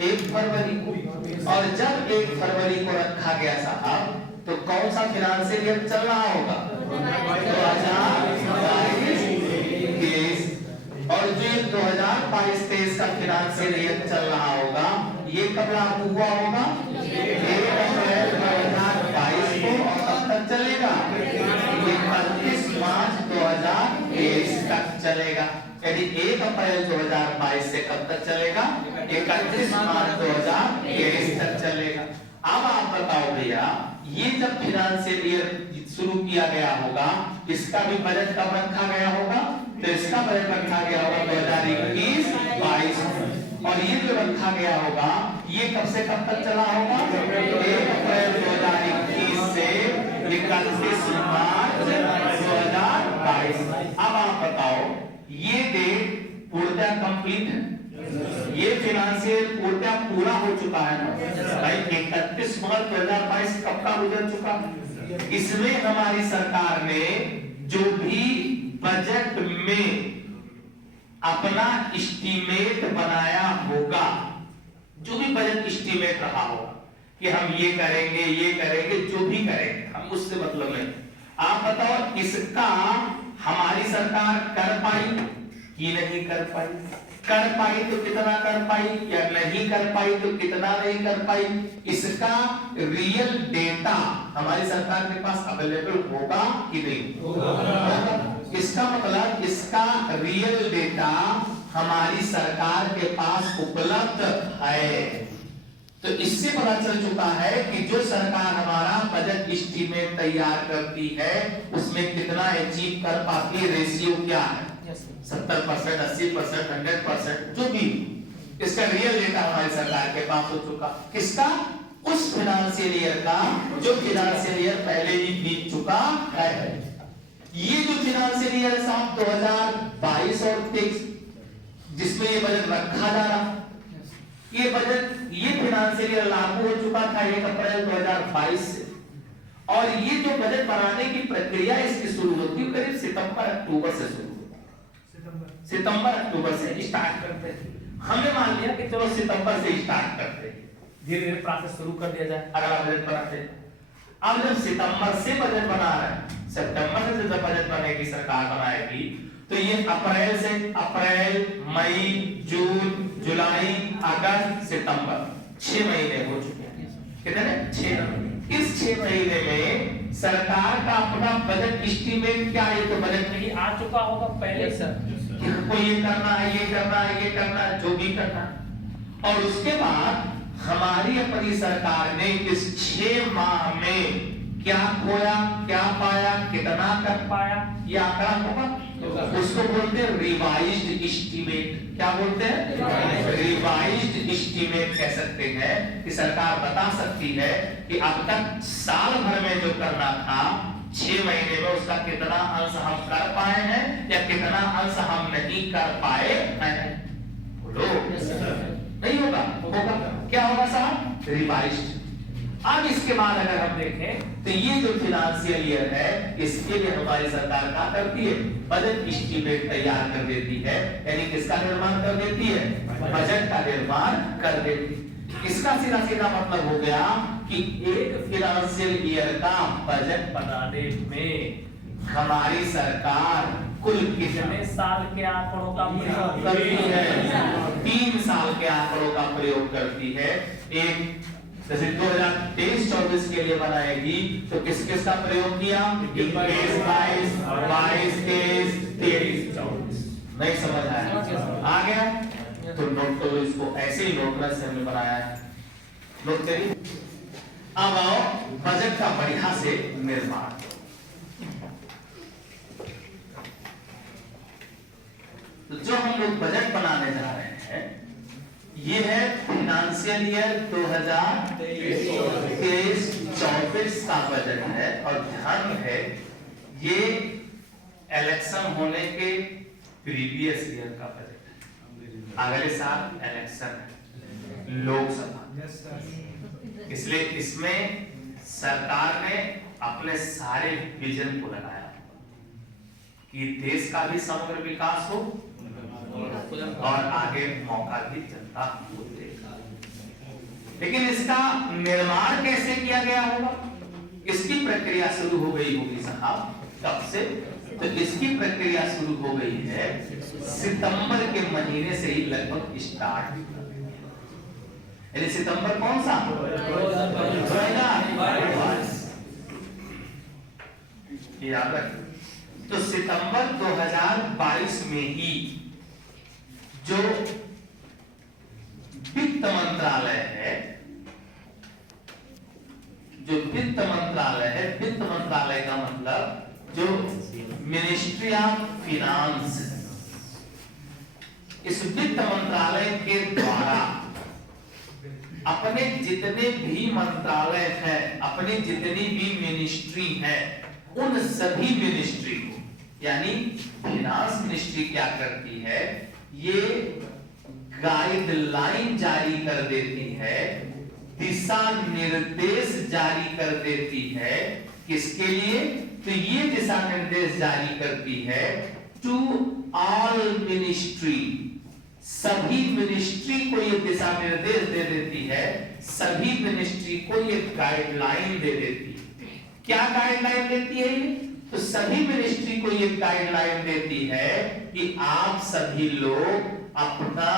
1 फरवरी को, और जब 1 फरवरी को रखा गया साहब तो कौन सा फिनांशियल ईयर चल रहा होगा? 2022-23। और जो 2022-23 का फिनांशियल ईयर चल रहा होगा ये कब लागू हुआ होगा? 1 अप्रैल 2022 को, और कब तक चलेगा? 31 मार्च 2023 तक चलेगा। यदि 1 अप्रैल 2022 से कब तक चलेगा? 31 मार्च 2023 तक चलेगा। अब आप बताओ भैया, ये जब फिनांशियल ईयर शुरू किया गया होगा इसका भी बजट कब रखा गया होगा? तो इसका बजट रखा गया होगा 2021-22, और ये जो रखा गया होगा ये कब से कब तक चला होगा? 1 अप्रैल 2021 से 31 मार्च 2022। अब आप बताओ ये डेट पूर्णतः कंप्लीट है, ये फिनांशियल पूर्णतः पूरा हो चुका है ना भाई। 31 मार्च 2022 कब का गुजर चुका। इसमें हमारी सरकार ने जो भी बजट में अपना एस्टीमेट बनाया होगा, जो भी बजट एस्टीमेट रहा होगा कि हम ये करेंगे जो भी करेंगे, हम उससे मतलब नहीं। आप बताओ इसका हमारी सरकार कर पाई कि नहीं कर पाई? कर पाई तो कितना कर पाई, या नहीं कर पाई तो कितना नहीं कर पाई? इसका रियल डेटा हमारी सरकार के पास अवेलेबल होगा कि नहीं होगा? इसका मतलब इसका रियल डेटा हमारी सरकार के पास उपलब्ध है। तो इससे पता चल चुका है कि जो सरकार हमारा बजट एस्टीमेट तैयार करती है उसमें कितना अचीव कर पाती है, रेशियो क्या है, 70%, 80%, 100%, जो भी। इसका रियल डेटा हमारी सरकार के पास हो चुका। किसका? उस फिनांशियल ईयर का जो फिनांशियल ईयर पहले ही बीत चुका है। ये जो फिनांशियल ईयर साहब 2022 और 23 जिसमें ये बजट रखा जा रहा, ये बजट, ये फिनांशियल ईयर लागू हो चुका था 1 अप्रैल 2022 से, और ये जो बजट बनाने की प्रक्रिया इसकी शुरू होती है करीब सितंबर-अक्टूबर से शुरू, सितंबर-अक्टूबर से स्टार्ट करते हैं। हमने मान लिया कि चलो सितंबर से स्टार्ट करते हैं, धीरे-धीरे प्रोसेस शुरू कर दिया जाए, अगला बजट बनाते हैं। अब जब सितंबर से बजट बना रहे हैं, सितंबर से जब बजट बनेगी, सरकार बनाएगी, तो ये अप्रैल, मई, जून, जुलाई, अगस्त, सितंबर 6 महीने हो चुके हैं। कितने? 6 महीने। इस 6 महीने में सरकार का अपना बजट एस्टीमेट क्या है, तो बजट में ही आ चुका होगा पहले से कि हमको ये करना है, ये करना है, ये करना है, जो भी करना है। और उसके बाद हमारी अपनी सरकार ने इस 6 माह में क्या खोया, क्या पाया, कितना कर पाया, ये आंकड़ा होगा। उसको बोलते हैं रिवाइज्ड एस्टीमेट। क्या बोलते हैं? रिवाइज्ड एस्टीमेट कह सकते हैं कि सरकार बता सकती है कि अब तक साल भर में जो करना था 6 महीने में उसका कितना अंश हम कर पाए हैं या कितना अंश हम नहीं कर पाए हैं। बोलो नहीं होगा? होगा। क्या होगा साहब? रिवाइज्ड। अब इसके बाद अगर हम देखें तो ये जो फिनांशियल ईयर है इसके लिए हमारी सरकार क्या करती है? बजट एस्टीमेट तैयार कर देती है, यानी किसका निर्माण कर देती है? बजट का निर्माण कर देती है। इसका सीधा सीधा मतलब हो गया कि एक फिनांशियल ईयर का बजट बनाने में हमारी सरकार कुल कितने साल के आंकड़ों का प्रयोग करती है? 3 साल के आंकड़ों का प्रयोग करती है। एक जैसे 2023-24 के लिए बनाएगी तो किस किस का प्रयोग किया? 21-22, 22-23, 23-24। नहीं समझ आया? आ गया? तो नोट करो इसको, ऐसे ही नोट में से हमने बनाया है। नोट करिए। अब आओ बजट का बढ़िया से निर्माण। तो जो हम लोग बजट बनाने जा रहे हैं ये है फिनांशियल ईयर 2023-24 का बजट है। और ध्यान है ये इलेक्शन होने के प्रीवियस ईयर का बजट है। अगले साल इलेक्शन है लोकसभा, इसलिए इसमें सरकार ने अपने सारे विजन को लगाया कि देश का भी समग्र विकास हो और आगे मौका भी जनता को देगा। लेकिन इसका निर्माण कैसे किया गया होगा, इसकी प्रक्रिया शुरू हो गई होगी साहब कब से, तो इसकी प्रक्रिया शुरू हो गई है सितंबर के महीने से ही लगभग स्टार्ट। यानी सितंबर कौन सा 2022, याद रख। तो सितंबर 2022 में ही जो वित्त मंत्रालय है, जो वित्त मंत्रालय है, वित्त मंत्रालय का मतलब जो मिनिस्ट्री ऑफ फिनांस, इस वित्त मंत्रालय के द्वारा अपने जितने भी मंत्रालय हैं, अपनी जितनी भी मिनिस्ट्री हैं, उन सभी मिनिस्ट्री को, यानी फिनांस मिनिस्ट्री क्या करती है, ये गाइडलाइन जारी कर देती है, दिशा निर्देश जारी कर देती है। किसके लिए, तो ये दिशा निर्देश जारी करती है टू ऑल मिनिस्ट्री, सभी मिनिस्ट्री को ये दिशा निर्देश दे देती है, सभी मिनिस्ट्री को ये गाइडलाइन दे देती है। क्या गाइडलाइन देती है ये, तो सभी मिनिस्ट्री को ये गाइडलाइन देती है कि आप सभी लोग अपना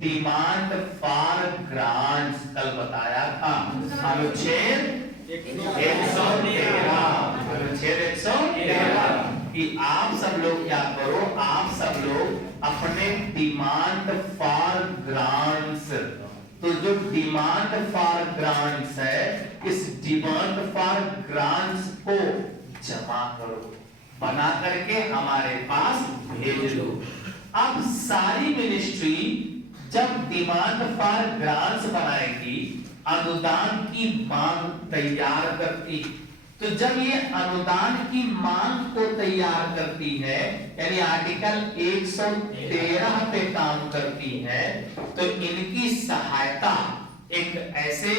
डिमांड फॉर ग्रांट्स, कल बताया था अनुच्छेद 113 कि आप सब लोग क्या करो, आप सब लोग अपने डिमांड फॉर ग्रांट्स, तो जो डिमांड फॉर ग्रांट्स है, इस डिमांड फॉर ग्रांट्स को जमा करो, बना करके हमारे पास भेज दो। अब सारी मिनिस्ट्री जब डिमांड फॉर ग्रांट्स बनाएगी, अनुदान की मांग तैयार करती, तो जब ये अनुदान की मांग को तैयार करती है, यानी आर्टिकल 113 पे काम करती है, तो इनकी सहायता एक ऐसे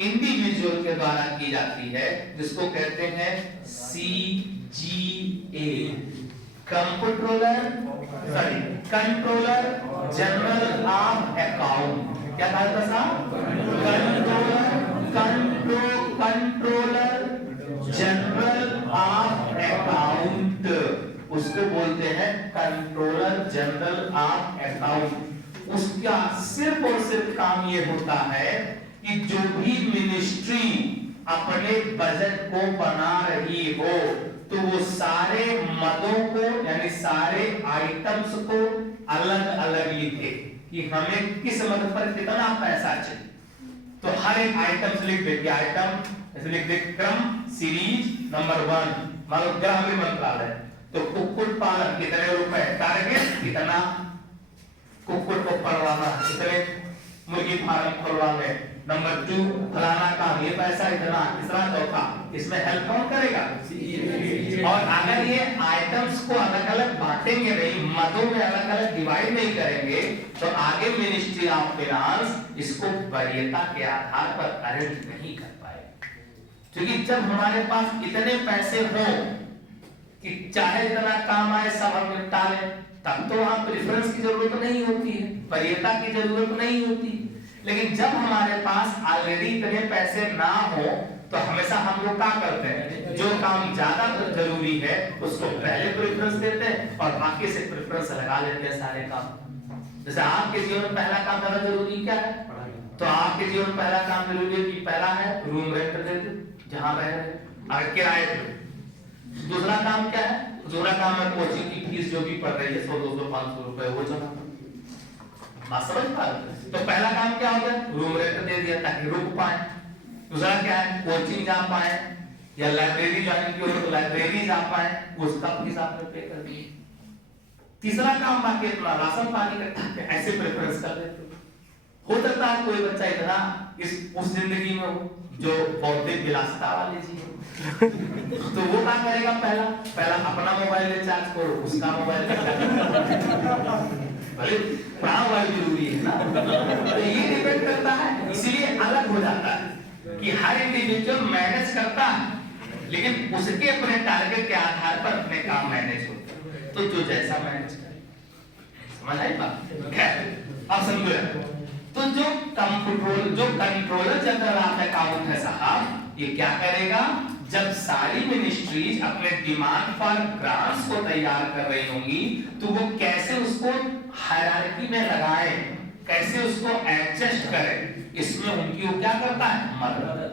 इंडिविजुअल के द्वारा की जाती है जिसको कहते हैं CGA, controller general of account. क्या कहा था साहब, कंट्रोलर जनरल ऑफ अकाउंट, उसको बोलते हैं कंट्रोलर जनरल ऑफ अकाउंट। उसका सिर्फ और सिर्फ काम ये होता है कि जो भी मिनिस्ट्री अपने बजट को बना रही हो, तो वो सारे मदों को, यानी सारे आइटम्स को अलग अलग लिखे कि हमें किस मद पर कितना पैसा चाहिए। तो हर एक आइटम से लिख दे, आइटम लिख दे क्रम सीरीज नंबर 1, मान लो गृह मंत्रालय, तो कुक्कुट पालन कितने रुपए, टारगेट कितना, कुक्कुट को पलवाना कितने, मुर्गी फार्म खुलवाने, नंबर 2 फलाना काम ये पैसा इतना, तीसरा चौथा, इसमें हेल्प कौन करेगा, और अगर ये आइटम्स को अलग अलग बांटेंगे नहीं, मदों में अलग अलग डिवाइड नहीं करेंगे, तो आगे मिनिस्ट्री ऑफ फाइनेंस इसको वरीयता के आधार पर अरेंज नहीं कर पाएगा। क्योंकि जब हमारे पास इतने पैसे हो कि चाहे जितना काम आए सब हम निपटा लें, तब तो वहां प्रेफरेंस की जरूरत नहीं होती है, वरीयता की जरूरत नहीं होती। लेकिन जब हमारे पास ऑलरेडी इतने पैसे ना हो, तो हमेशा हम लोग क्या करते हैं, जो काम ज्यादा जरूरी है उसको पहले प्रेफरेंस देते हैं और बाकी से प्रेफरेंस लगा लेते हैं सारे काम। जैसे आपके जीवन में पहला काम ज्यादा जरूरी क्या है, तो आपके जीवन में पहला काम जरूरी है कि पहला है रूम रेंट दे दो जहां रह रहे, और किराए पे। दूसरा काम क्या है, दूसरा काम है कोचिंग की फीस जो भी पड़ रही है 100 200 500 रुपए वो जमा। बात समझ पा रहे? तो पहला काम क्या हो गया, रूम रेंट दे दिया ताकि रुक पाए। दूसरा क्या है, कोचिंग जा पाए, या लाइब्रेरी ज्वाइन की हो तो लाइब्रेरी जा पाए, उसका फीस आपने पे कर दी। तीसरा काम बाकी अपना राशन पानी का ऐसे प्रेफरेंस कर देते हो सकता है कोई बच्चा इतना उस जिंदगी में हो जो बौद्धिक विलासिता वाले जीवन तो वो क्या करेगा, पहला अपना मोबाइल रिचार्ज करो, उसका मोबाइल भले मोबाइल जरूरी है ना, तो ये डिपेंड करता है। इसीलिए अलग हो जाता है कि हर इंडिविजुअल मैनेज करता है, लेकिन उसके अपने टारगेट के आधार पर अपने काम मैनेज होते हैं, तो जो जैसा मैनेज करे। समझ आई बात? खैर अब समझो, तो जो कंट्रोलर जनरल ऑफ अकाउंट है साहब, ये क्या करेगा, जब सारी मिनिस्ट्रीज अपने डिमांड फॉर ग्रांट्स को तैयार कर रही होंगी तो वो कैसे उसको हायरार्की में लगाए, कैसे उसको एडजस्ट करे, इसमें उनकी वो क्या करता है, मदद।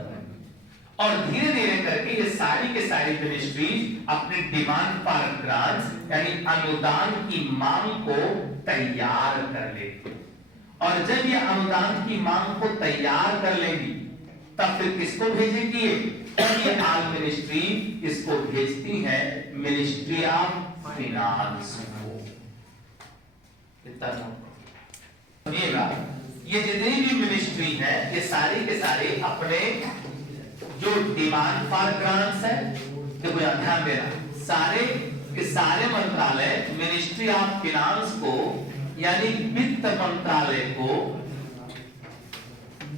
और धीरे धीरे करके ये सारी के सारी मिनिस्ट्रीज अपने डिमांड फॉर ग्रांट्स यानी अनुदान की मांग को तैयार कर लेगी। और जब ये अनुदान की मांग को तैयार कर लेगी तब फिर किसको भेजेगी, ये आल मिनिस्ट्री इसको भेजती है मिनिस्ट्री ऑफ फाइनेंस को। सुनिएगा, ये जितनी भी मिनिस्ट्री है ये सारी के सारे अपने जो डिमांड फॉर ग्रांट्स है, देखो ध्यान देना, सारे के सारे मंत्रालय मिनिस्ट्री ऑफ फाइनेंस को यानी वित्त मंत्रालय को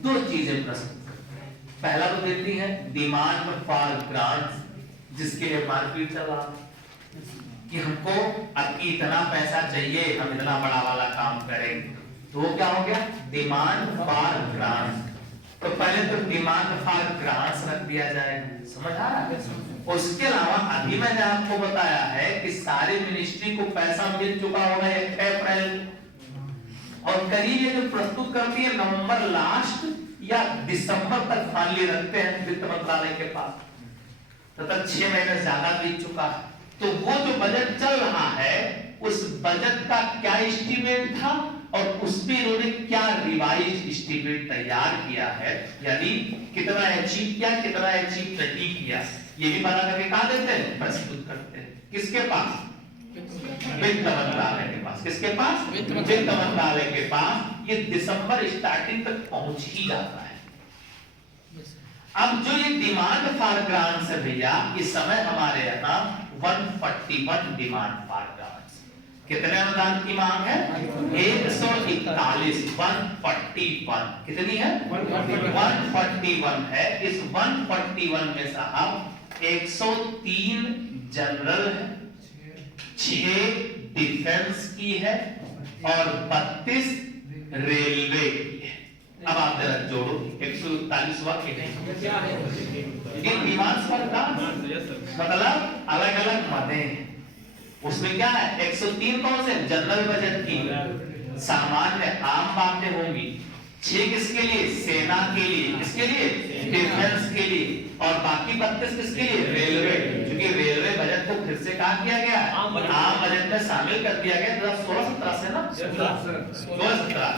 दो चीजें प्रस्तुत, पहला तो देती है डिमांड फॉर ग्रांट्स, जिसके लिए मार्केट चल रहा कि हमको अभी इतना पैसा चाहिए, हम इतना बड़ा वाला काम करेंगे, तो वो क्या हो गया, डिमांड फॉर ग्रांट्स। तो पहले तो डिमांड फॉर ग्रांट्स रख दिया जाएगा, समझ आ रहा है। उसके अलावा अभी मैंने आपको बताया है कि सारी मिनिस्ट्री को पैसा मिल चुका होगा 1 अप्रैल, और करीब ये जो प्रस्तुत करती है नवंबर लास्ट या दिसंबर तक फाइनली रखते हैं वित्त मंत्रालय के पास, तब तक 6 महीने ज्यादा बीत चुका है। तो वो जो बजट चल रहा है उस बजट का क्या एस्टीमेट था और उस पे इन्होंने क्या रिवाइज एस्टीमेट तैयार किया है, यानी कितना अचीव किया, कितना अचीव नहीं किया, ये भी पता करके कहा देते हैं, प्रस्तुत करते हैं किसके पास, वित्त मंत्रालय के पास। किसके पास, वित्त मंत्रालय के पास। ये दिसंबर स्टार्टिंग तक पहुंच ही जाता है। अब जो ये डिमांड फॉर ग्रांट्स है भैया, इस समय हमारे यहाँ 141 डिमांड फॉर ग्रांट्स, कितने अनुदान की मांग है, 141, 141 कितनी है, 141 है। इस 141 में साहब 103 जनरल है, 6 डिफेंस की है और 32 रेलवे की है। अब आप जरा जोड़ो, 141 हुआ कि नहीं, इन डिमांड्स पर का मतलब अलग अलग मदे हैं। उसमें क्या है, 103 कौन से, जनरल बजट की, सामान्य आम बातें होंगी, 6 किसके लिए, सेना के लिए, किसके लिए, डिफेंस के लिए, और बाकी 32 किसके लिए, रेलवे, क्योंकि रेलवे बजट को फिर से कहा किया गया, आम बजट में शामिल कर दिया गया 2016-17 से ना, 16-17।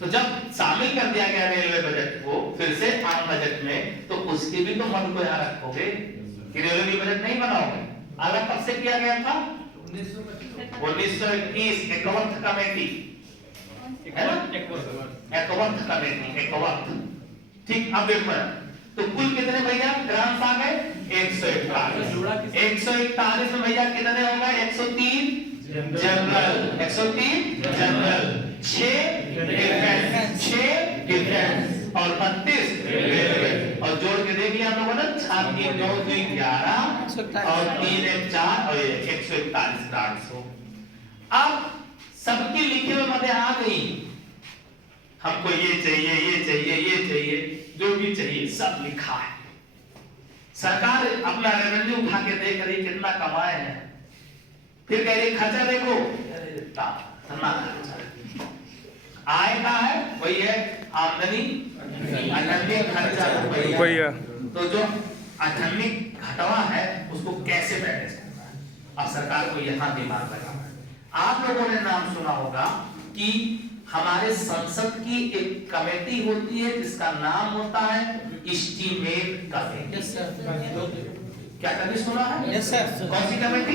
तो जब शामिल कर दिया गया रेलवे बजट को फिर से आम बजट में, तो उसके भी तो मत को यहाँ रखोगे कि रेलवे बजट नहीं बनाओगे। अलग कब से किया गया था, 1921 एकवक्त कमेटी, एकवक्त कमेटी, एकवक्त, ठीक। अब देखो तो कुल कितने भैया ग्रांट्स आ गए, 141, 141 में भैया कितने हो गए, 103 जनरल, 103 जनरल, 6 डिफेंस और 32 रेलवे, और जोड़ के देख लिया हम लोगों ने, 7 3 9 2 11 और 3 1 4 और 141 ग्रांट्स हो। अब सबकी लिखे हुए मदे आ गई, हमको ये चाहिए, ये चाहिए, ये चाहिए, जो भी चाहिए सब लिखा है। सरकार अपना रेवेन्यू उठा के देख रही कितना कमाए हैं, फिर कह रही खर्चा देखो, आय का है वही है, आमदनी खर्चा वही है, तो जो अठन्नी घटवा है उसको कैसे मैनेज करना है, अब सरकार को यहाँ दिमाग लगाना है। आप लोगों ने नाम सुना होगा कि हमारे संसद की एक कमेटी होती है जिसका नाम होता है एस्टीमेट कमेटी। यस सर, क्या कभी सुना है? Yes sir. कौन सी कमेटी?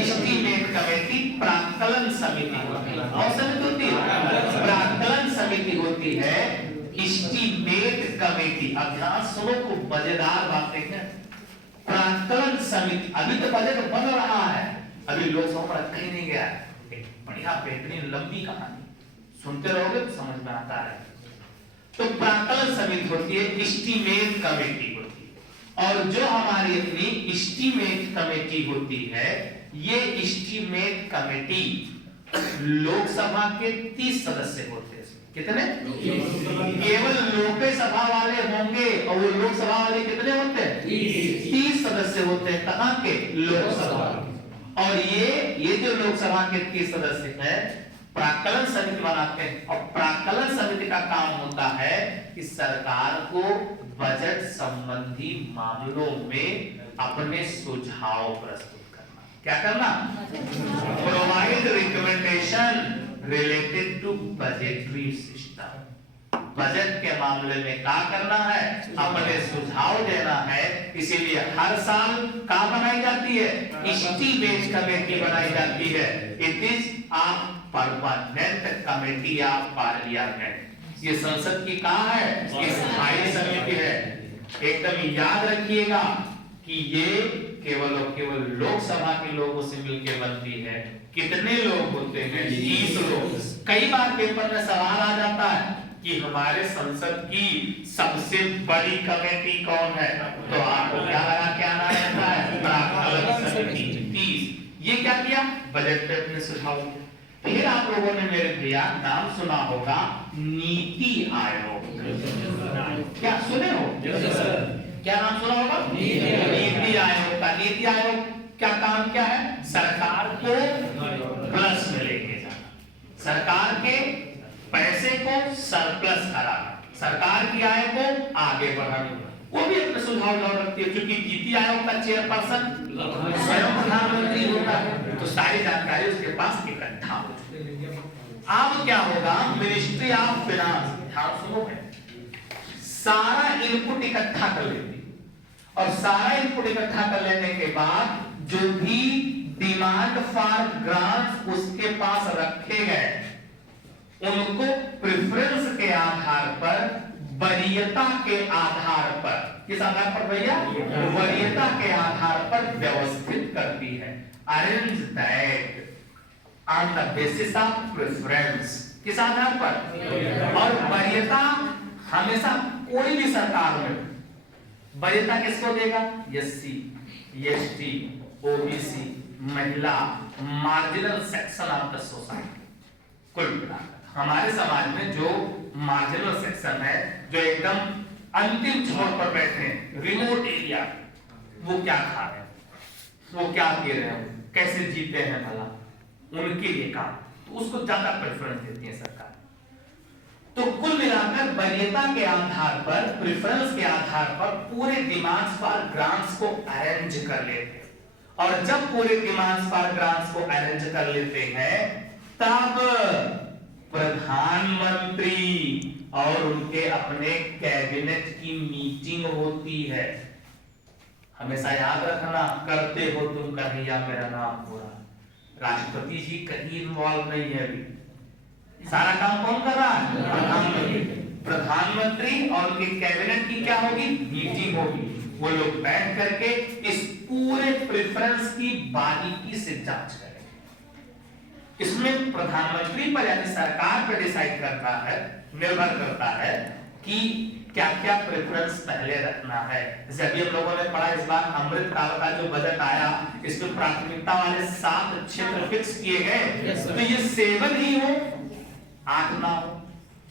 एस्टीमेट कमेटी, प्राक्कलन समिति होती है। कौन समिति होती है? प्राक्कलन समिति होती है, एस्टीमेट कमेटी। अब ध्यान सुनो, खूब मजेदार बातें हैं। प्राक्कलन समिति, अभी तो बजट बन रहा है, अभी लोकसभा में रखा ही नहीं गया है, बढ़िया बेहतरीन लंबी कहानी, सुनते रहोगे तो समझ में आता है। तो प्राक्कलन समिति होती है, एस्टीमेट कमेटी होती है, और जो हमारी अपनी एस्टीमेट कमेटी होती है, ये एस्टीमेट कमेटी लोकसभा के 30 सदस्य होते हैं, कितने? केवल लोकसभा वाले होंगे, और वो लोकसभा वाले कितने होते हैं? 30 सदस्य होते हैं। कहाँ के? लोकसभा। और ये जो लोकसभा के 30 सदस्य हैं प्राक्कलन समिति बनाते हैं, और प्राक्कलन समिति का काम होता है कि सरकार को बजट संबंधी मामलों में अपने सुझाव प्रस्तुत करना। क्या करना? Provide recommendation related to budgetary system. Budget के मामले में क्या करना है? अपने सुझाव देना है। इसीलिए हर साल क्या बनाई जाती है? एस्टीमेट कमेटी बनाई जाती है। It is a permanent committee of parliament. ये संसद की कहाँ है? स्थायी समिति है। एकदम याद रखिएगा कि ये केवल और केवल लोकसभा के लोगों से मिलकर बनती है। कितने लोग होते हैं? 30 लोग। कई बार पेपर में सवाल आ जाता है कि हमारे संसद की सबसे बड़ी कमेटी कौन है, तो आपको क्या लगा के आना रहता है? प्राक्कलन समिति 30। ये क्या किया? बजट पे अपने सुझाव दिए। फिर आप लोगों ने मेरे भैया नाम सुना होगा नीति आयोग। क्या सुने हो? क्या नाम सुना होगा? नीति आयोग का। नीति आयोग क्या काम क्या है? सरकार को प्लस में लेके जाना, सरकार के पैसे को सरप्लस कराना, सरकार की आय को आगे बढ़ाना। वो भी अपने सुझाव रखती है, क्योंकि नीति आयोग का चेयरपर्सन स्वयं प्रधानमंत्री होता है, तो सारी जानकारी उसके पास इकट्ठा होती है। अब क्या होगा? मिनिस्ट्री ऑफ फाइनेंस, ध्यान सुनो, सारा इनपुट इकट्ठा कर लेती है, और सारा इनपुट इकट्ठा कर लेने के बाद जो भी डिमांड फॉर ग्रांट्स उसके पास रखे गए उनको प्रेफरेंस के आधार पर, वरीयता के आधार पर, किस आधार पर भैया? वरीयता के आधार पर व्यवस्थित करती है। Arrange that on the basis of preference. किस आधार पर? और वरीयता हमेशा कोई भी सरकार में वरीयता किसको देगा? एससी, एसटी, ओबीसी, महिला, marginal section of the society. कुल मिलाकर हमारे समाज में जो मार्जिनल सेक्शन है, जो एकदम अंतिम छोर पर बैठे हैं, रिमोट एरिया, वो क्या खा रहे हैं, वो क्या पी रहे हैं, कैसे जीते हैं भला, उनके लिए काम, तो उसको ज्यादा प्रेफरेंस देती है सरकार। तो कुल मिलाकर वरीयता के आधार पर, प्रेफरेंस के आधार पर पूरे डिमांड्स फॉर ग्रांट्स को अरेंज कर लेते हैं। और जब पूरे डिमांड्स फॉर ग्रांट्स को अरेंज कर लेते हैं, तब प्रधानमंत्री और उनके अपने कैबिनेट की मीटिंग होती है। हमेशा याद रखना, करते हो तुम कन्हैया मेरा नाम हो रहा। राष्ट्रपति जी कहीं इन्वॉल्व नहीं है अभी, सारा काम कौन कर रहा है? प्रधानमंत्री। प्रधानमंत्री और उनके कैबिनेट की क्या होगी? मीटिंग होगी। वो लोग बैठ करके इस पूरे प्रेफरेंस की बारीकी से जांच करेंगे। इसमें प्रधानमंत्री पर यानी सरकार पर डिसाइड करता है, निर्भर करता है कि क्या क्या प्रेफरेंस पहले रखना है। जैसे अभी हम लोगों ने पढ़ा इस बार अमृत काल का जो बजट आया, इसमें प्राथमिकता वाले 7 क्षेत्र फिक्स किए गए। तो ये 7 ही हो, 8 ना हो,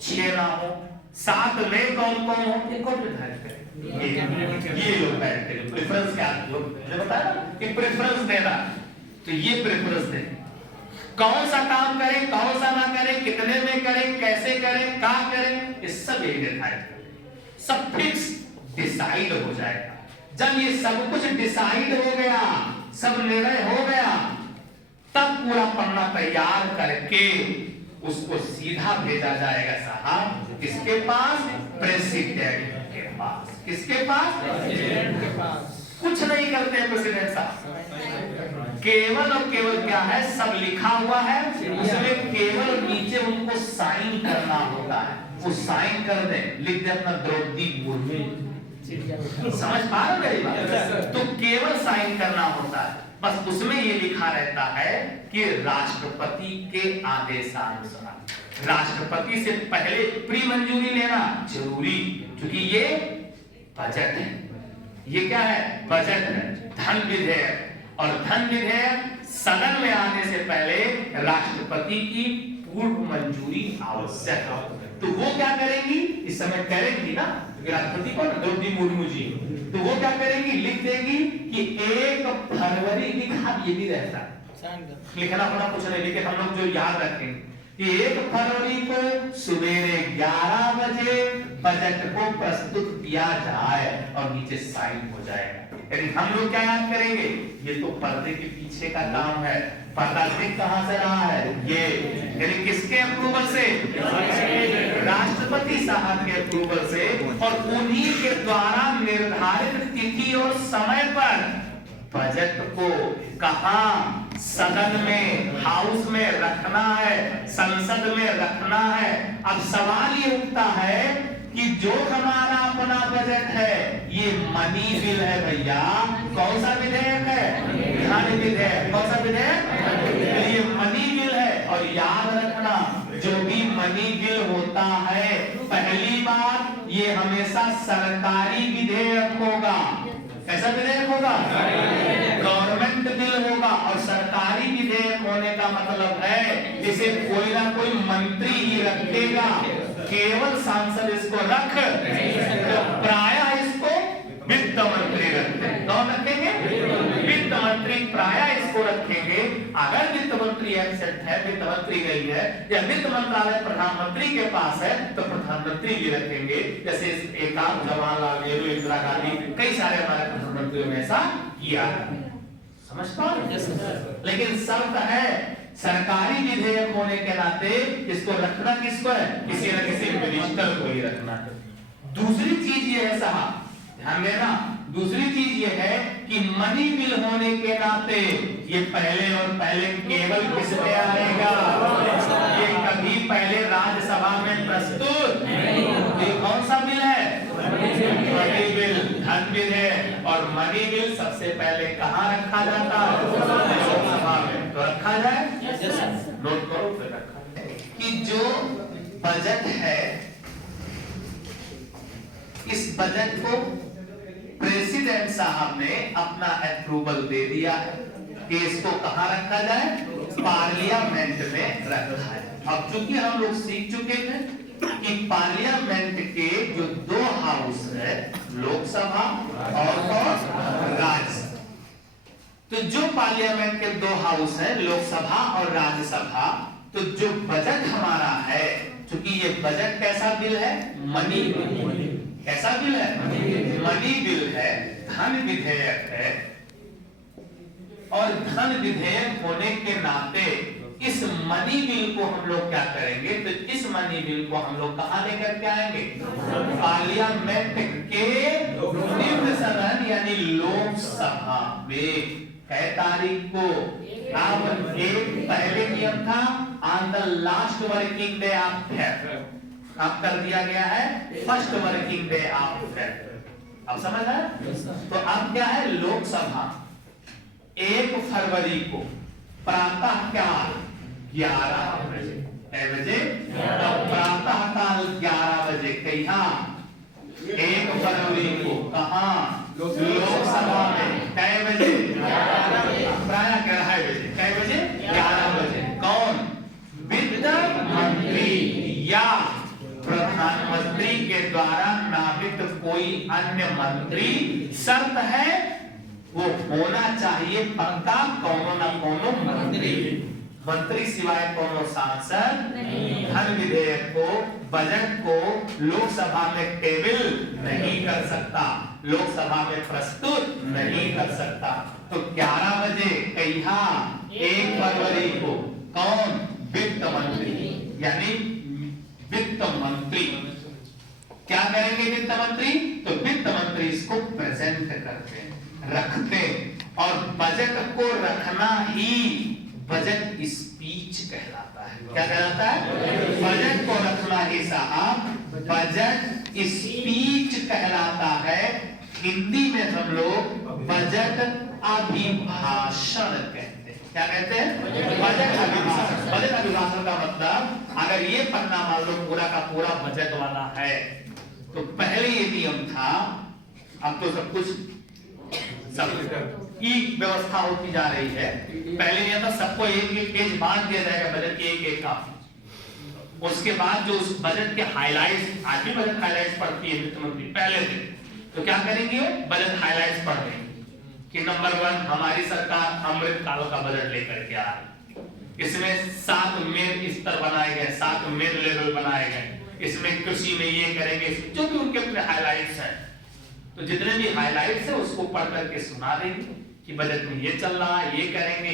6 ना हो, 7 में कौन कौन हो, ये कौन निर्धारित करे? ये लोग बैठ के प्रेफरेंस क्या लोग, मैंने बताया ना कि प्रेफरेंस देना, तो ये प्रेफरेंस दे, कौन सा काम करें, कौन सा ना करें, कितने में करें, कैसे करें, क्या करें, ये सब यही निर्धारित करें। सब फिक्स डिसाइड हो जाएगा। जब ये सब कुछ डिसाइड हो गया, सब निर्णय हो गया, तब पूरा पन्ना तैयार करके उसको सीधा भेजा जाएगा साहब किसके पास? प्रेसिडेंट के पास। किसके पास? प्रेसिडेंट के पास। कुछ नहीं करते हैं प्रेसिडेंट साहब, केवल और केवल क्या है, सब लिखा हुआ है, उसमें केवल नीचे उनको साइन करना होता है। वो साइन कर दे, लिख दे अपना द्रौपदी मुर्मू। समझ पा रहे मेरी बात? तो केवल साइन करना होता है, बस उसमें ये लिखा रहता है कि राष्ट्रपति के आदेशानुसार। राष्ट्रपति से पहले प्री मंजूरी लेना जरूरी, क्योंकि ये बजट है। ये क्या है? बजट है, धन विधेयक। और धन विधेयक सदन में आने से पहले राष्ट्रपति की पूर्व मंजूरी आवश्यक है। तो वो क्या करेंगी, इस समय करेंगी ना राष्ट्रपति को द्रौपदी मुर्मू जी, तो वो क्या करेंगी, लिख देंगी कि 1 फरवरी, लिखा ये भी रहता है, लिखना पड़ा कुछ नहीं, लेकिन हम लोग जो याद रखेंगे कि 1 फरवरी को सवेरे 11 बजे बजट को प्रस्तुत किया जाए और नीचे साइन हो जाएगा। यानी हम लोग क्या याद करेंगे, ये तो पर्दे के पीछे का काम है, पर्दा दिख कहां से रहा है, ये यानी किसके अप्रूवल से, राष्ट्रपति साहब के अप्रूवल से, और उन्हीं के द्वारा निर्धारित तिथि और समय पर बजट को कहां, सदन में, हाउस में रखना है, संसद में रखना है। अब सवाल ये उठता है कि जो हमारा अपना बजट है ये मनी बिल है भैया, कौन सा विधेयक है, धन विधेयक, कौन सा विधेयक, ये मनी बिल है। और याद रखना जो भी मनी बिल होता है, पहली बात ये हमेशा सरकारी विधेयक होगा, कैसा विधेयक होगा, गवर्नमेंट बिल होगा। और सरकारी विधेयक होने का मतलब है इसे कोई ना कोई मंत्री ही रखेगा, केवल सांसद इसको रख, तो प्रायः इसको वित्त मंत्री रखते हैं। कौन रखेंगे, वित्त मंत्री प्रायः इसको रखेंगे। अगर वित्त मंत्री एब्सेंट है, वित्त मंत्री गई है, या वित्त मंत्रालय प्रधानमंत्री के पास है, तो प्रधानमंत्री भी रखेंगे। जैसे एक काम जवाहरलाल नेहरू, इंदिरा गांधी, कई सारे हमारे प्रधानमंत्रियों ने ऐसा किया, समझ पा। लेकिन शर्त है सरकारी विधेयक होने के नाते इसको रखना किसको है, किसी न किसी मिनिस्टर को ही रखना है। दूसरी चीज ये है साहब, ध्यान देना, दूसरी चीज ये है कि मनी बिल होने के नाते ये पहले और पहले केवल किस में आएगा, ये कभी पहले राज्यसभा में प्रस्तुत, ये कौन सा बिल है, मनी बिल, धन बिल है। और मनी बिल सबसे पहले कहाँ रखा जाता है, लोकसभा में। तो रखा जाए, नोट करो फिर रखा जाए कि जो बजट है, इस बजट को प्रेसिडेंट साहब ने अपना अप्रूवल दे दिया है कि इसको कहां रखा जाए, पार्लियामेंट में रखा है। अब चूंकि हम लोग सीख चुके हैं कि पार्लियामेंट के जो 2 हाउस है, लोकसभा और राज्यसभा, तो जो पार्लियामेंट के 2 हाउस है, लोकसभा और राज्यसभा, तो जो बजट हमारा है, चूंकि ये बजट कैसा बिल है, मनी बिल, कैसा बिल है, मनी बिल है, धन विधेयक है। और धन विधेयक होने के नाते इस मनी बिल को हम लोग क्या करेंगे, तो इस मनी बिल को हम लोग कहां लेकर के आएंगे, पार्लियामेंट के निम्न सदन यानी लोकसभा में। कै तारीख को, अब एक पहले नियम था on the last working day of February, अब कर दिया गया है first working day of February. अब समझ आया। तो अब क्या है, लोकसभा 1 फरवरी को प्रातः काल 11 बजे, बजे तो प्रातः काल 11 बजे कहा 1 फरवरी को कहा लोकसभा में, कै बजे, प्रायः 11 बजे, कै बजे, 11 बजे। कौन, वित्त मंत्री या प्रधानमंत्री के द्वारा नामित कोई अन्य मंत्री, शर्त है वो होना चाहिए पक्का कोनो ना कोनो मंत्री, मंत्री सिवाय कोनो सांसद धन विधेयक को, बजट को लोकसभा में टेबल नहीं कर सकता, लोकसभा में प्रस्तुत नहीं कर सकता। तो 11 बजे कहा 1 फरवरी को कौन, वित्त मंत्री, यानी वित्त मंत्री क्या करेंगे, वित्त मंत्री, तो वित्त मंत्री इसको प्रेजेंट करते, रखते। और बजट को रखना ही बजट स्पीच कहलाता है। क्या कहलाता है, बजट को रखना ही साहब बजट स्पीच कहलाता है। हिंदी में हम लोग बजट अभिभाषण कहते हैं। क्या कहते हैं, बजट अभिभाषण। बजट अभिभाषण का मतलब, अगर ये पन्ना मान लो पूरा का पूरा बजट वाला है, तो पहले ये नियम था, अब तो सब कुछ की व्यवस्था होती जा रही है। पहले नियम था सबको एक एक पेज बांट दिया जाएगा बजट की, एक एक का उसके बाद जो उस बजट के हाइलाइट्स, आज भी बजट हाइलाइट्स पढ़ती है वित्त मंत्री पहले दिन, तो क्या करेंगे बजट हाइलाइट्स पढ़ देंगे कि नंबर 1 हमारी सरकार अमृत काल का बजट लेकर के आ रही, इसमें 7 मेन स्तर बनाए गए, 7 मेन लेवल बनाए गए, इसमें कृषि में ये करेंगे, जो भी उनके अपने हाइलाइट्स हैं, तो जितने भी हाइलाइट्स है उसको पढ़ करके सुना देंगे कि बजट में ये चल रहा है, ये करेंगे,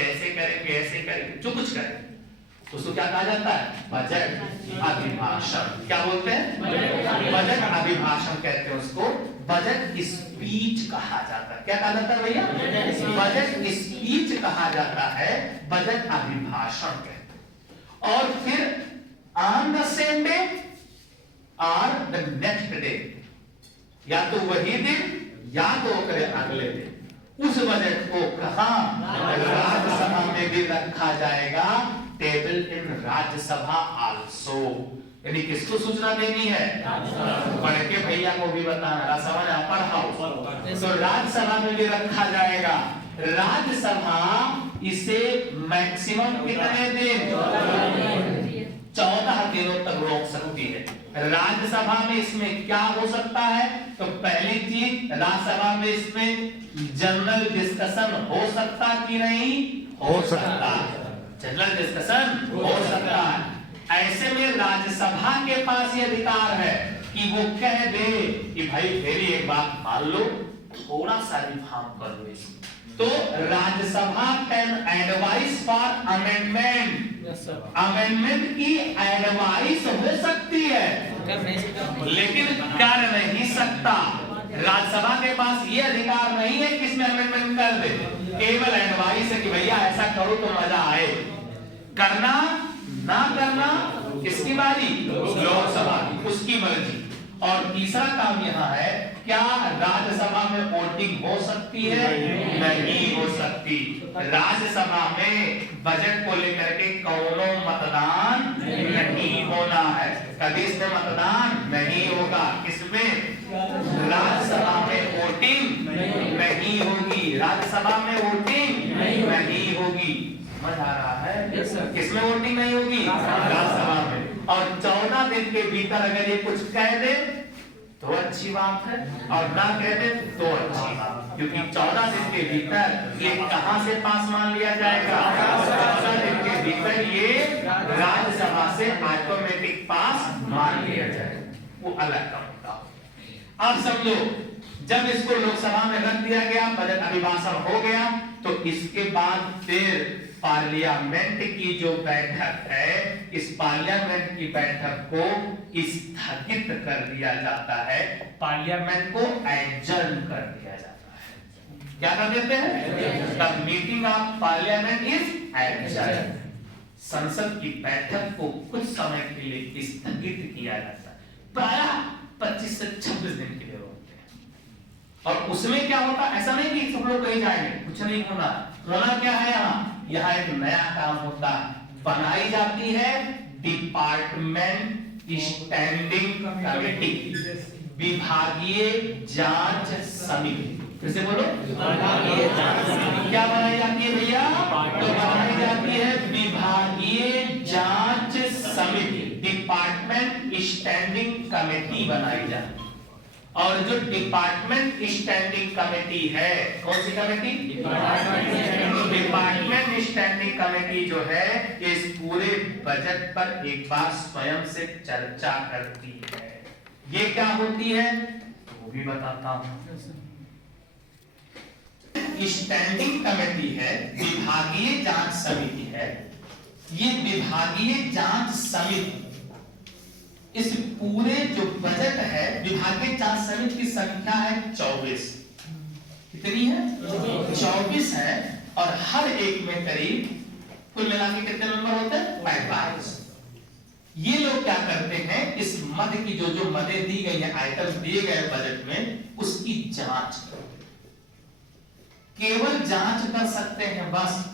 ऐसे करेंगे, जो कुछ करेंगे उसको क्या कहा जाता है, बजट अभिभाषण। क्या बोलते हैं, बजट अभिभाषण कहते हैं उसको, बजट स्पीच कहा जाता है। क्या कहा जाता है भैया, बजट स्पीच कहा जाता है, बजट अभिभाषण कहते हैं। और फिर ऑन द सेम डे और द नेक्स्ट डे, या तो वही दिन या तो अगले दिन उस बजट को कहां, राज्यसभा में भी रखा जाएगा, टेबल इन राज्यसभा आल्सो। यानी किसको सूचना देनी है, पढ़ के भैया को भी बताना, राज्यसभा ने अपर हाउस, तो राज्यसभा में भी रखा जाएगा। राज्यसभा इसे मैक्सिमम कितने दिन, 14 दिनों तक रोक सकती है। राज्यसभा में इसमें क्या हो सकता है, तो पहली चीज राज्यसभा में इसमें जनरल डिस्कशन हो सकता कि नहीं हो सकता, जनरल डिस्कशन हो सकता है। ऐसे में राज्यसभा के पास ये अधिकार है कि वो कह दे कि भाई मेरी एक बात मान लो, थोड़ा सा रिफॉर्म कर लो इसमें, तो Rajya Sabha can advice for amendment, amendment की एडवाइस हो सकती है लेकिन कर नहीं सकता। राज्यसभा के पास ये अधिकार नहीं है कि इसमें अमेंडमेंट कर दे, केवल एडवाइस है कि भैया ऐसा करो तो मजा आए, करना ना करना किसकी बारी, लोकसभा की, उसकी मर्जी। और तीसरा काम यहाँ है, क्या राज्यसभा में वोटिंग हो सकती है, नहीं हो सकती। राज्यसभा में बजट को लेकर के कौनो मतदान नहीं होना है, कभी इसमें मतदान नहीं होगा, किसमें, राज्यसभा में वोटिंग नहीं होगी, राज्यसभा में वोटिंग नहीं होगी। समझ आ रहा है, किसमें वोटिंग नहीं होगी, राज्यसभा में। और 14 दिन के भीतर अगर ये कुछ कह दे तो अच्छी बात है, और ना कह दे तो अच्छी बात, क्योंकि 14 दिन के भीतर ये कहां से पास मान लिया जाएगा, 14 दिन के भीतर ये राज्यसभा से ऑटोमेटिक पास मान लिया जाएगा, वो अलग का मुद्दा। अब समझो, जब इसको लोकसभा में रख दिया गया, बजट अभिभाषण हो गया, तो इसके बाद फिर पार्लियामेंट की जो बैठक है, इस पार्लियामेंट की बैठक को स्थगित कर दिया जाता है, पार्लियामेंट को एडजर्न कर दिया जाता है। क्या कर देते हैं, the meeting of parliament is adjourn. संसद की बैठक को कुछ समय के लिए स्थगित किया जाता है, प्रायः 25 से 26 दिन के लिए होते हैं। और उसमें क्या होता है, ऐसा नहीं कि सब लोग कहीं जाएंगे, कुछ नहीं होना। होना क्या है, यहाँ एक नया काम होता है, बनाई जाती है डिपार्टमेंट स्टैंडिंग कमेटी, विभागीय जांच समिति। फिर से बोलो, विभागीय जांच समिति। क्या बनाई जाती है भैया, तो बनाई जाती है विभागीय जांच समिति, डिपार्टमेंट स्टैंडिंग कमेटी बनाई जाती है। और जो डिपार्टमेंट स्टैंडिंग कमेटी है, कौन सी कमेटी, डिपार्टमेंट स्टैंडिंग कमेटी जो है, इस पूरे बजट पर एक बार स्वयं से चर्चा करती है। ये क्या होती है वो भी बताता हूं। स्टैंडिंग कमेटी है, विभागीय जांच समिति है। ये विभागीय जांच समिति इस पूरे जो बजट है, विभागीय जांच समिति की संख्या है 24। कितनी है, 24 है। और हर एक में करीब कुल मिला के कितने मेंबर होते हैं, 45। ये लोग क्या करते हैं, इस मद की जो मदें दी गई है, आइटम दिए गए बजट में, उसकी जांच करते हैं। केवल जांच कर सकते हैं बस,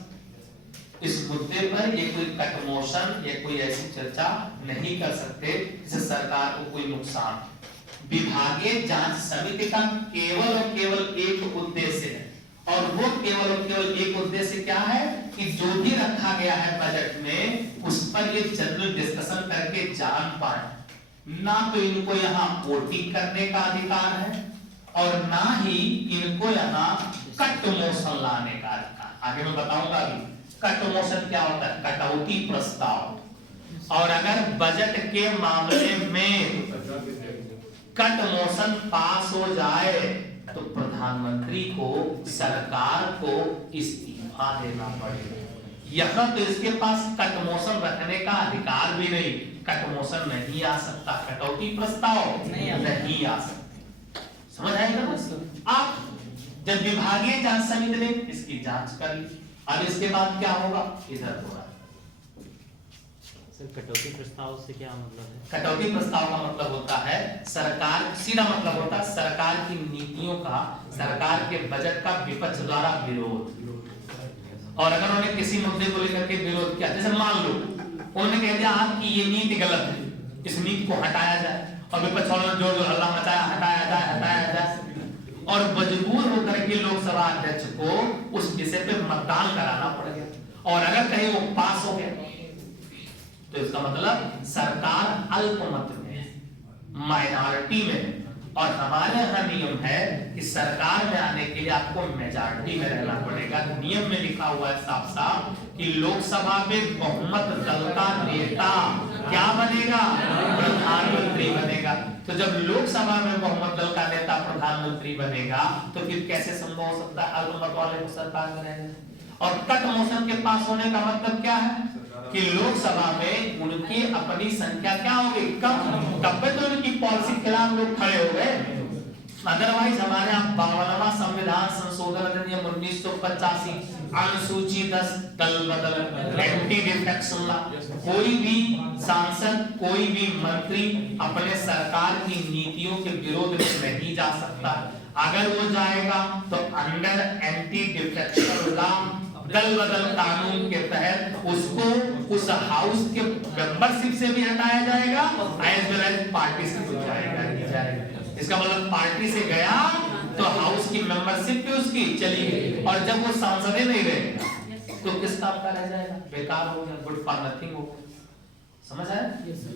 इस मुद्दे पर ये कोई कट मोशन या कोई ऐसी चर्चा नहीं कर सकते जिससे सरकार को कोई नुकसान। विभागीय जांच समिति का केवल और केवल एक उद्देश्य है, और वो केवल एक उद्देश्य क्या है कि जो भी रखा गया है बजट में उस पर ये जनरल डिस्कशन करके जान पाए। ना तो इनको यहाँ वोटिंग करने का अधिकार है और ना ही इनको यहाँ कट मोशन लाने का अधिकार। आगे मैं बताऊंगा अभी कट मोशन क्या होता है, कटौती प्रस्ताव। और अगर बजट के मामले में कट मोशन पास हो जाए तो प्रधानमंत्री को, सरकार को इस्तीफा देना पड़ेगा। यहाँ तो इसके पास कट मोशन रखने का अधिकार भी नहीं, कट मोशन नहीं आ सकता, कटौती प्रस्ताव नहीं आ सकता। समझ आएगा ना? आप जब विभागीय जांच समिति ने इसकी जांच कर ली, अब इसके बाद क्या होगा, इधर होगा। सर कटौती प्रस्ताव से क्या मतलब है? कटौती प्रस्ताव का मतलब होता है सरकार, सीधा मतलब होता है सरकार की नीतियों का, सरकार के बजट का विपक्ष द्वारा विरोध। और अगर उन्होंने किसी मुद्दे को लेकर के विरोध किया, जैसे मान लो उन्होंने कह दिया आपकी ये नीति गलत है, इस नीति को हटाया जाए, और विपक्ष वालों ने जोर हल्ला मचाया हटाया जाए, और मजबूर होकर के लोकसभा अध्यक्ष को उस विषय पे मतदान कराना पड़ गया, और अगर कहीं वो पास हो गया तो इसका मतलब सरकार अल्पमत में है, माइनॉरिटी में है। और हमारे यहाँ नियम है कि सरकार में आने के लिए आपको मेजॉरिटी में रहना पड़ेगा। नियम में लिखा हुआ है साफ साफ कि लोकसभा में बहुमत दल का नेता क्या बनेगा, प्रधानमंत्री बनेगा। तो जब लोकसभा में बहुमत दल का नेता प्रधानमंत्री बनेगा तो फिर कैसे संभव हो सकता है अल्पमत वाले को सरकार में रहने। और कट मोशन के पास होने का मतलब क्या है कि लोकसभा में उनकी अपनी संख्या क्या होगी, कम, तब पे तो उनकी पॉलिसी के खिलाफ लोग खड़े हो गए। अदरवाइज हमारे यहाँ 52वां संविधान संशोधन अधिनियम 1985 अनुसूची 10 दल बदल एंटी डिफेक्शन ला, कोई भी सांसद, कोई भी मंत्री अपने सरकार की नीतियों के विरोध में नहीं जा सकता। अगर वो जाएगा तो अंडर एंटी डिफेक्शन ला, दल बदल कानून के तहत उसको उस हाउस के मेंबरशिप से भी हटाया जाएगा, एज वेल एज पार्टी से भी जाएगा। इसका मतलब पार्टी से गया तो हाउस की मेंबरशिप भी उसकी चली गई, और जब वो सांसद नहीं रहे तो किस काम का रह जाएगा, बेकार हो गया, गुड फॉर नथिंग हो गया। समझ आया?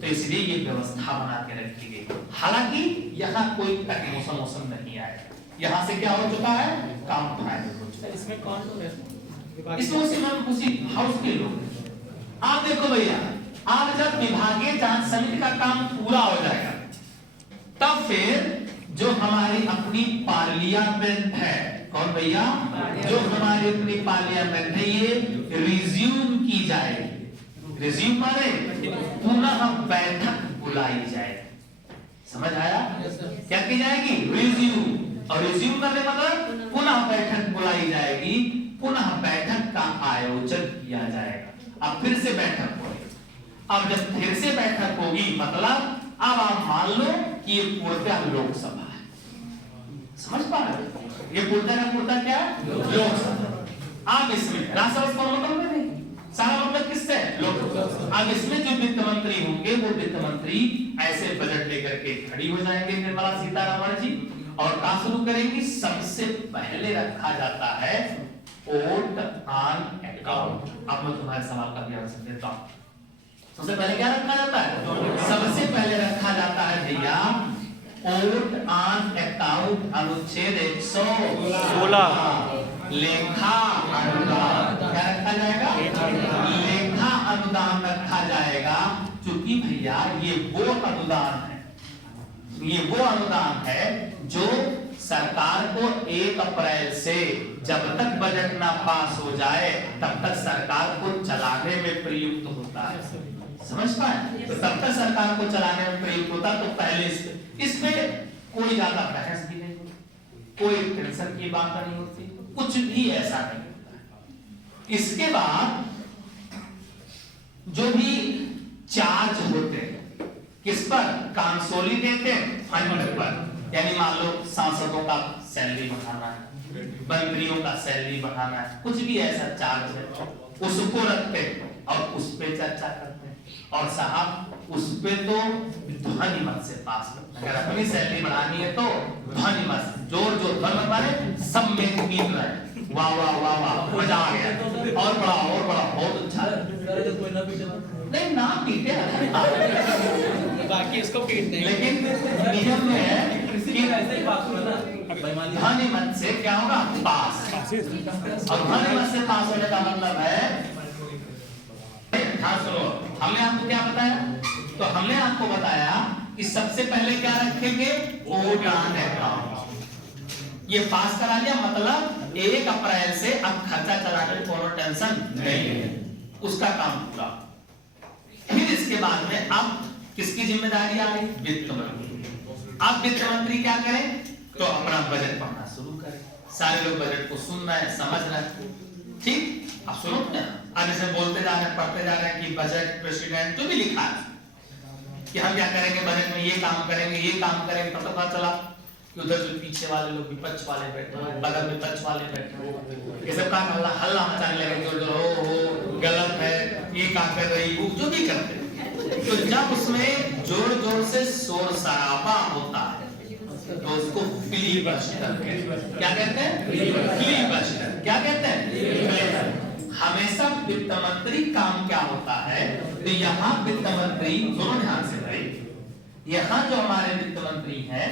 तो इसलिए ये व्यवस्था बना के रखी गई। हालांकि यहाँ कोई कट मोशन नहीं आएगा, यहाँ से क्या हो चुका है, काम फाइनल हो चुका है। इसमें कौन लोग है? इसमें उसी हाउस के लोग। आप देखो भैया, आप जब विभागीय जांच समिति का काम पूरा हो जाएगा तब फिर जो हमारी अपनी पार्लियामेंट है, कौन भैया, जो हमारी अपनी पार्लियामेंट है, ये रिज्यूम की जाएगी। रिज्यूम माने पुनः बैठक बुलाई जाएगी। समझ आया? क्या की जाएगी, रिज्यूम। और रिज्यूम करने मतलब पुनः बैठक बुलाई जाएगी, पुनः बैठक का आयोजन किया जाएगा। अब फिर से बैठक होगी। अब जब फिर से बैठक होगी मतलब अब आप मान लो कि ये पूर्णतः लोकसभा है। समझ पा रहे हो? ये पूर्णतः क्या है, लोकसभा। अब इसमें राज्यसभा का मतलब नहीं, सारा मतलब किससे, लोकसभा। अब इसमें जो वित्त मंत्री होंगे वो वित्त मंत्री ऐसे बजट लेकर के खड़ी हो जाएंगे निर्मला सीतारमण जी, और काम शुरू करेंगी। सबसे पहले रखा जाता है वोट ऑन अकाउंट। अब मैं तुम्हारे सवाल का भी आंसर देता हूं। सबसे पहले क्या रखा जाता है, सबसे पहले रखा जाता है भैया वोट ऑन अकाउंट अनुच्छेद 116 लेखा अनुदान। क्या रखा जाएगा, लेखा अनुदान रखा जाएगा। क्योंकि भैया ये वो अनुदान है, ये वो अनुदान है जो सरकार को 1 अप्रैल से जब तक बजट ना पास हो जाए तब तक सरकार को चलाने में प्रयुक्त होता है। समझ पाए? तो तब तक सरकार को चलाने में प्रयुक्त होता, तो पहले इसमें कोई ज्यादा बहस भी नहीं होती, कोई टेंशन की बात नहीं होती, कुछ भी ऐसा नहीं होता। इसके बाद जो भी चार्ज होते हैं किस पर, कंसोलिडेटेड फंड पर। यानी मान लो सांसदों का सैलरी बढ़ाना है, मंत्रियों का सैलरी बढ़ाना है, कुछ भी ऐसा चार्ज है उसको रखते हैं और उस पे चर्चा करते हैं। और साहब उस पे तो ध्वनि मत से पास, अगर अपनी सैलरी बढ़ानी है तो ध्वनि मत, जोर जोर ध्वनि मारे सब में पीट रहे हैं, वाह वाह वाह वाह, मजा आ गया। और बड़ा बहुत अच्छा। नहीं ना पीटे बाकी इसको पीट देंगे। लेकिन नियम में है कि ऐसे ही पास होगा ना, ध्वनि मत से क्या होगा, पास। और ध्वनि मत से पास होने का मतलब है, हाँ सुनो, हमने आपको क्या बताया, तो हमने आपको बताया कि सबसे पहले क्या रखेंगे, ओड ऑन अकाउंट। ये पास करा लिया, मतलब 1 अप्रैल से अब खर्चा चलाने की कोनो टेंशन नहीं है, उसका काम पूरा। फिर इसके बाद में अब किसकी जिम्मेदारी आ गई, वित्त मंत्री। अब वित्त मंत्री क्या करें, तो अपना बजट पढ़ना शुरू करें। सारे लोग बजट को सुन रहे हैं, समझ रहे हैं, ठीक। अब सुनो ना, अब इसे बोलते जा रहे हैं, पढ़ते जा रहे हैं कि बजट प्रेसिडेंट जो भी लिखा है कि हम क्या करेंगे बजट में, ये काम करेंगे, ये काम करेंगे। तब तक पता चला कि उधर जो पीछे वाले लोग विपक्ष वाले बैठे हैं, बगल में विपक्ष वाले बैठे हैं, ये सब का हल्ला मचाने लगे, जो हो गलत है, ये काम कर रही, वो जो भी करते हैं। तो जब उसमें जोर जोर से शोर शराबा होता है तो उसको फिलीबस्टर कहते हैं। क्या कहते हैं, फिलीबस्टर। क्या कहते हैं, हमेशा वित्त मंत्री काम क्या होता है, तो यहाँ वित्त मंत्री, दोनों ध्यान से भाई, यहाँ जो हमारे वित्त मंत्री हैं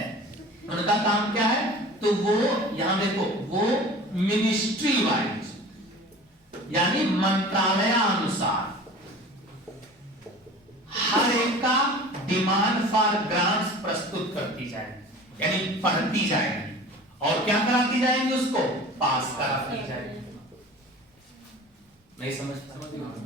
उनका काम क्या है, तो वो यहाँ देखो, वो मिनिस्ट्री वाइज यानी मंत्रालयानुसार हर एक का डिमांड फॉर ग्रांट्स प्रस्तुत करती जाएगी, यानी पढ़ती जाएगी और क्या कराती जाएंगी, उसको पास कराती जाएगी। नहीं समझ,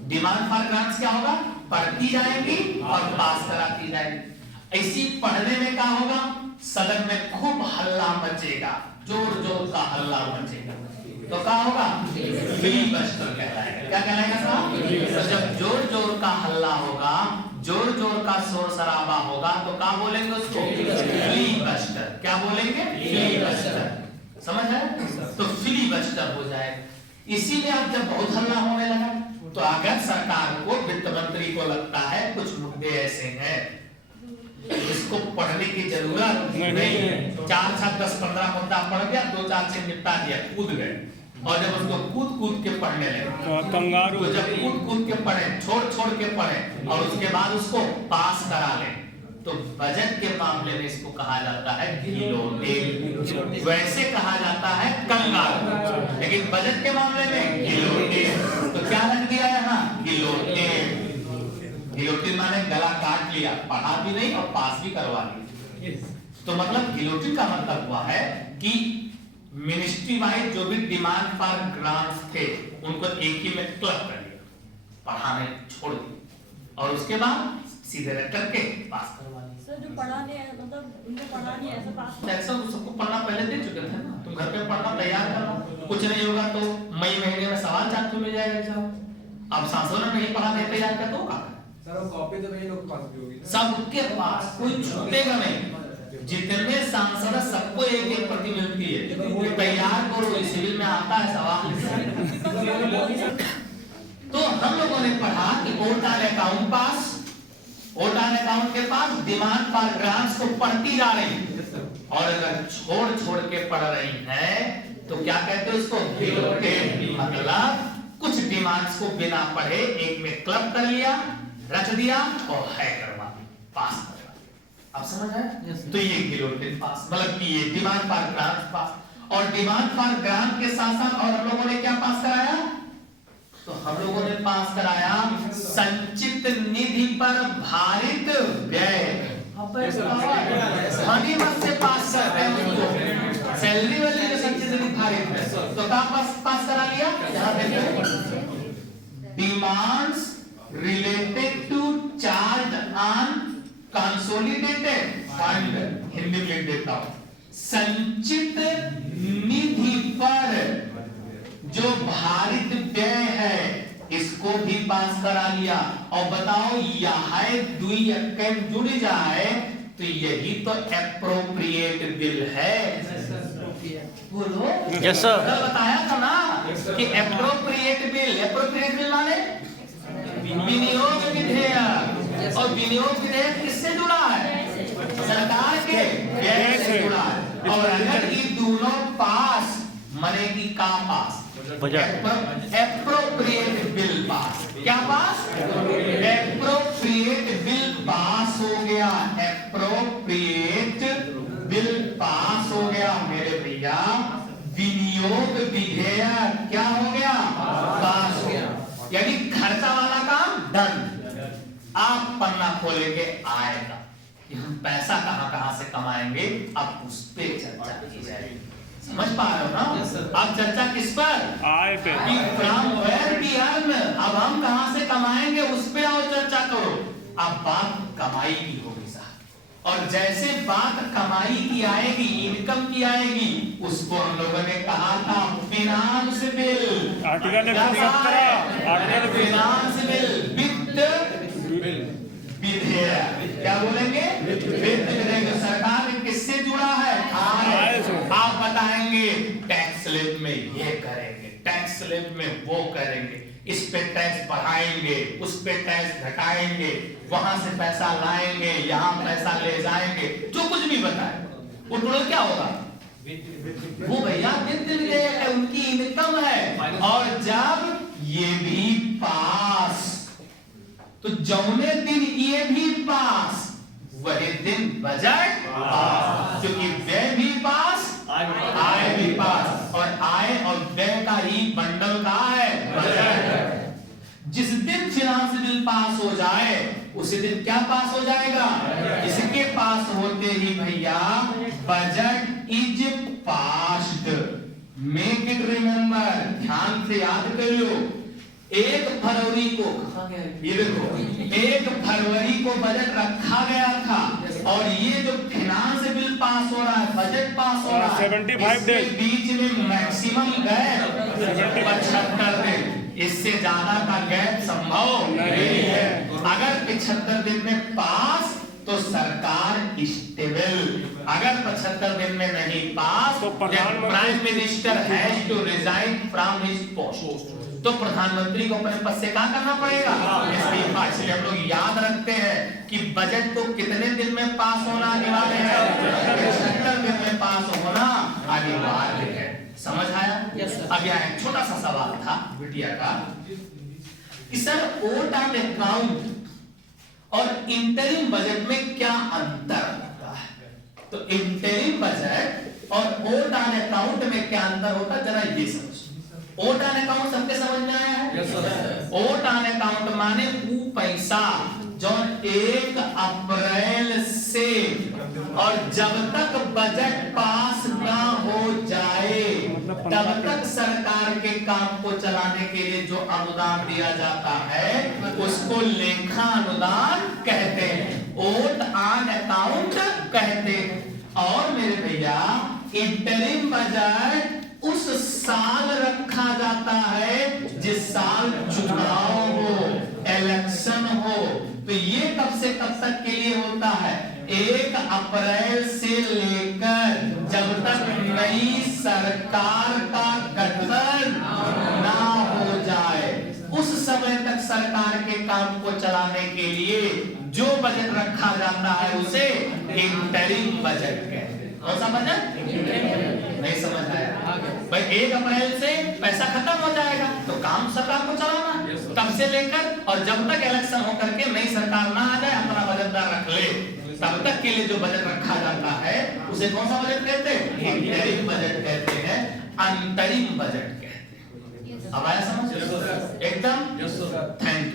डिमांड फॉर ग्रांट्स क्या होगा, पढ़ती जाएगी और पास कराती जाएगी। ऐसी पढ़ने में क्या होगा, सदन में खूब हल्ला मचेगा, जोर जोर का हल्ला मचेगा, तो क्या होगा, फिलीबस्टर कहलाएगा। क्या कहलाएगा साहब, तो जब जोर जोर का हल्ला होगा, जोर जोर का शोर शराबा होगा, तो क्या बोलेंगे उसको, फिलीबस्टर। क्या बोलेंगे, फिलीबस्टर। समझ है, तो फिलीबस्टर हो जाएगा। इसीलिए अब जब बहुत हल्ला होने लगा, तो अगर सरकार को, वित्त मंत्री को लगता है कुछ मुद्दे ऐसे हैं इसको पढ़ने की जरूरत नहीं है, 4 7 10 15 मुद्दा पढ़ गया, 2 4 से निपटा दिया, कूद गए। और जब उसको कूद कूद के पढ़ने लगे, कंगारू, तो जब कूद कूद के पढ़े, छोड़ छोड़ के पढ़े और उसके बाद उसको पास करा ले, तो बजट के मामले में इसको कहा जाता है गिलोटिन। वैसे कहा जाता है कंगारू, लेकिन बजट के मामले में गिलोटिन। तो क्या रख दिया यहाँ, गिलोटिन। गिलोटिन माने गला काट लिया, पढ़ा भी नहीं और पास भी करवा लिया। तो मतलब गिलोटिन का मतलब हुआ है कि मिनिस्ट्री वाइज जो भी डिमांड फॉर ग्रांट्स थे उनको एक ही में क्लब कर लिया, पढ़ाने छोड़ दिया और उसके बाद सीधे रख करके पास करवा लिया। सर जो पढ़ा नहीं है, मतलब उनको पढ़ा नहीं है, ऐसा पास ऐसा सबको पढ़ना पहले दे चुके थे ना, तुम घर पे पढ़ना तैयार करना, कुछ नहीं होगा तो मई महीने में सवाल चार्ट मिल जाएगा एग्जाम। अब सांसदों ने नहीं पढ़ा, नहीं तैयार कर तो होगा सर वो कॉपी तो वही लोग के पास भी होगी ना? सबके पास, कोई छूटेगा नहीं। जितने सांसद सबको एक एक प्रति मिलती है, तैयार करो, सिविल में आता है सवाल। तो हम लोगों ने पढ़ा कि vote on account pass, vote on account के पास डिमांड फॉर ग्रांट्स को पढ़ती जा रही, और अगर छोड़ छोड़ के पढ़ रही है तो क्या कहते हैं उसको, गिलोटिन। मतलब कुछ डिमांड्स को बिना पढ़े एक में क्लब कर लिया, रख दिया और है करवा पास करवा। आप समझ आए, तो ये गिलोटिन पास, मतलब कि ये डिमांड फॉर ग्रांट पास। और डिमांड फॉर ग्रांट के साथ साथ और हम लोगों ने क्या पास कराया, तो हम लोगों ने पास कराया संचित निधि पर भारित व्यय। ध्वनि मत से पास करते हैं उसको, सैलरी वाले जो संचित निधि भारित व्यय, तो क्या पास करा लिया, यहाँ देखो demands related to charge on consolidated fund, Hindi में लिख देता हूं, संचित निधि पर जो भारित व्यय है इसको भी पास करा लिया। और बताओ यह दुई अक्कम जुड़ जाए तो यही तो एप्रोप्रिएट बिल है। बोलो यस सर, बताया था ना कि एप्रोप्रिएट बिल माने विनियोग विधेयक, और विनियोग विधेयक किससे जुड़ा है, सरकार के व्यय से जुड़ा है। और अगर ये दोनों पास, मने की का पास, एप्रोप्रिएट बिल पास। क्या पास? एप्रोप्रिएट बिल पास हो गया। एप्रोप्रिएट बिल पास हो गया मेरे भैया। विनियोग विधेयक क्या हो गया? पास हो गया। यानी खर्चा वाला काम डन। आप पन्ना खोलेंगे आएगा कि हम पैसा कहां कहां से कमाएंगे, अब उस पे चर्चा की जाएगी। समझ पा रहे हो ना? अब चर्चा किस पर? आय पे। कि फ्रॉम वेयर वी अर्न, अब हम कहां से कमाएंगे उस पे आओ चर्चा करो। अब बात कमाई की होगी साहब, और जैसे बात कमाई की आएगी, इनकम की आएगी, उसको हम लोगों ने कहा था फिनांस बिल। आर्टिकल क्या कहा है? आर्टिकल फिनांस बिल, वित्त विधेयक। क्या बोलेंगे? वित्त विधेयक। सरकार में किससे जुड़ा है? आय से। आप बताएंगे टैक्स स्लैब में ये करेंगे, टैक्स स्लैब में वो करेंगे, इस पे टैक्स बढ़ाएंगे, उस पे टैक्स घटाएंगे, वहां से पैसा लाएंगे, यहाँ पैसा ले जाएंगे, जो कुछ भी बताए वो टोटल क्या होगा? वो भैया वित्त विधेयक है, उनकी इनकम है। और जब ये भी पास, तो जौने दिन ये भी पास, वही दिन बजट पास। क्योंकि व्यय भी पास, आय भी पास, और आय और व्यय का ही बंडल कहाँ है? बजट। जिस दिन फिनांस बिल पास हो जाए उसी दिन क्या पास हो जाएगा? इसके पास होते ही भैया budget is passed. Make it remember, ध्यान से याद कर लो। 1 फरवरी को, ये देखो, 1 फरवरी को बजट रखा गया था, और ये जो फिनांस बिल पास हो रहा है, बजट पास हो रहा है, 75 days। बीच में मैक्सिमम गैप 75 दिन। इससे ज्यादा का गैप संभव नहीं है। अगर 75 दिन में पास तो सरकार स्टेबल, अगर 75 दिन में नहीं पास तो prime minister has to resign from his post, तो प्रधानमंत्री को अपने पद से क्या करना पड़ेगा? इस्तीफा। इसलिए हम लोग याद रखते हैं कि बजट को कितने दिन में पास होना अनिवार्य है? 75 दिन में पास होना अनिवार्य है। समझ आया? अब यहाँ एक छोटा सा सवाल था बिटिया का कि सर ओट ऑन अकाउंट और इंटरिम बजट में क्या अंतर होता है? तो इंटरिम बजट और ओट ऑन अकाउंट में क्या अंतर होता है, जरा ये समझ। ओट ऑन अकाउंट सबके समझ में आया है? ओट ऑन अकाउंट माने वो पैसा जो 1 अप्रैल से और जब तक बजट पास ना हो जाए तब तक सरकार के काम को चलाने के लिए जो अनुदान दिया जाता है उसको लेखा अनुदान कहते हैं, ओट ऑन अकाउंट कहते हैं। और मेरे भैया इंटरिम बजट उस साल रखा जाता है जिस साल चुनाव हो, इलेक्शन हो। तो ये कब से कब तक के लिए होता है? 1 अप्रैल से लेकर जब तक नई सरकार का गठन ना हो जाए उस समय तक सरकार के काम को चलाने के लिए जो बजट रखा जाता है उसे इंटरिम बजट कहते हैं। कौन सा बजट? नहीं समझ आया भाई? 1 अप्रैल से पैसा खत्म हो जाएगा तो काम सरकार को चलाना है, तब से लेकर और जब तक इलेक्शन होकर के नई सरकार ना आ जाए अपना बजटदार रख ले, तब तक के लिए जो बजट रखा जाता है उसे कौन सा बजट कहते हैं? इंटरिम बजट कहते हैं, अंतरिम बजट कहते हैं। अब आया समझ? एकदम। Thank you.